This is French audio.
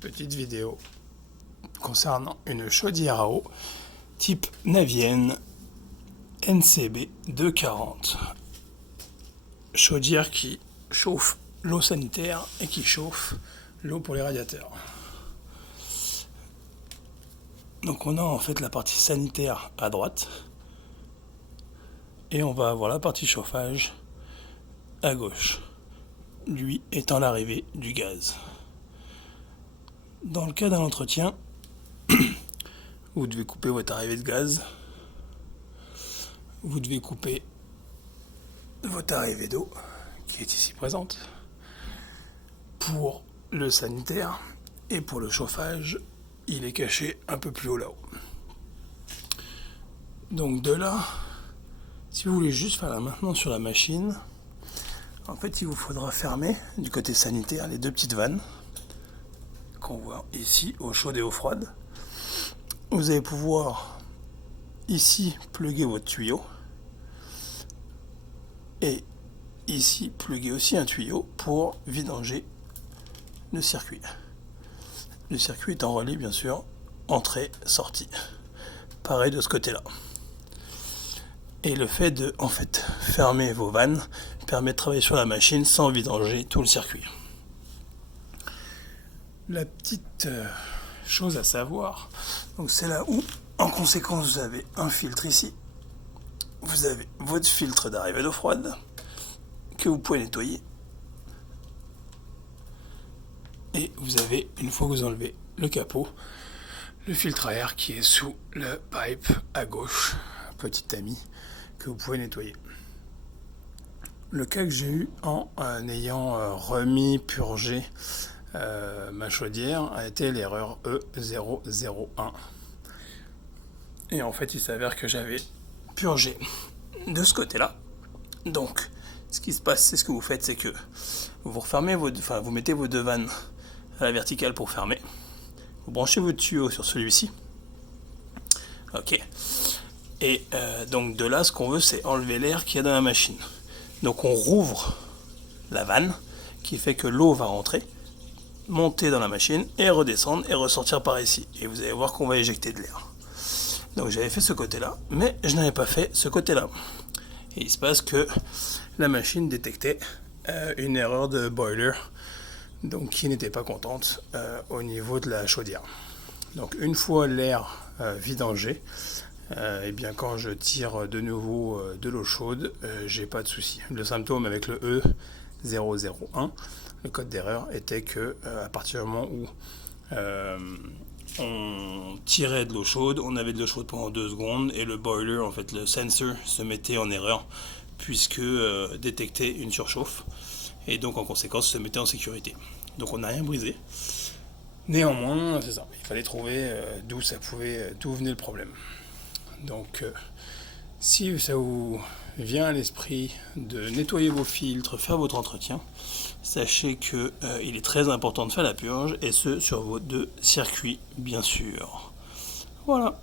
petite vidéo concernant une chaudière à eau type Navienne NCB 240. Chaudière qui chauffe l'eau sanitaire et qui chauffe l'eau pour les radiateurs. Donc on a en fait la partie sanitaire à droite et on va avoir la partie chauffage à gauche, lui étant l'arrivée du gaz. Dans le cas d'un entretien, vous devez couper votre arrivée de gaz, vous devez couper votre arrivée d'eau qui est ici présente pour le sanitaire, et pour le chauffage il est caché un peu plus haut là-haut. Donc de là, si vous voulez juste faire la maintenance sur la machine, en fait il vous faudra fermer du côté sanitaire les deux petites vannes qu'on voit ici, eau chaude et eau froide. Vous allez pouvoir ici plugger votre tuyau et ici plugger aussi un tuyau pour vidanger le circuit. Le circuit est en relais bien sûr, entrée-sortie. Pareil de ce côté-là. Et le fait de fermer vos vannes permet de travailler sur la machine sans vidanger tout le circuit. La petite chose à savoir, donc c'est là où en conséquence vous avez un filtre ici, vous avez votre filtre d'arrivée d'eau froide que vous pouvez nettoyer, et vous avez, une fois que vous enlevez le capot, le filtre à air qui est sous le pipe à gauche, petit ami que vous pouvez nettoyer. Le cas que j'ai eu en ayant purgé ma chaudière a été l'erreur E001. Et en fait il s'avère que j'avais purgé de ce côté-là. Donc ce qui se passe, c'est ce que vous faites, c'est que vous refermez vous mettez vos deux vannes à la verticale pour fermer. Vous branchez votre tuyau sur celui-ci. Ok. Et donc de là, ce qu'on veut, c'est enlever l'air qu'il y a dans la machine. Donc on rouvre la vanne, qui fait que l'eau va rentrer, monter dans la machine et redescendre et ressortir par ici. Et vous allez voir qu'on va éjecter de l'air. Donc j'avais fait ce côté-là, mais je n'avais pas fait ce côté-là. Et il se passe que la machine détectait une erreur de boiler, donc qui n'était pas contente au niveau de la chaudière. Donc une fois l'air vidangé, et bien quand je tire de nouveau de l'eau chaude, j'ai pas de souci. Le symptôme avec le E001, le code d'erreur était que à partir du moment où on tirait de l'eau chaude, on avait de l'eau chaude pendant 2 secondes et le boiler, en fait le sensor, se mettait en erreur puisque détectait une surchauffe et donc en conséquence se mettait en sécurité. Donc on n'a rien brisé. Néanmoins, c'est ça, il fallait trouver d'où venait le problème. Donc si ça vous vient à l'esprit de nettoyer vos filtres, faire votre entretien, sachez que il est très important de faire la purge, et ce sur vos deux circuits bien sûr. Voilà.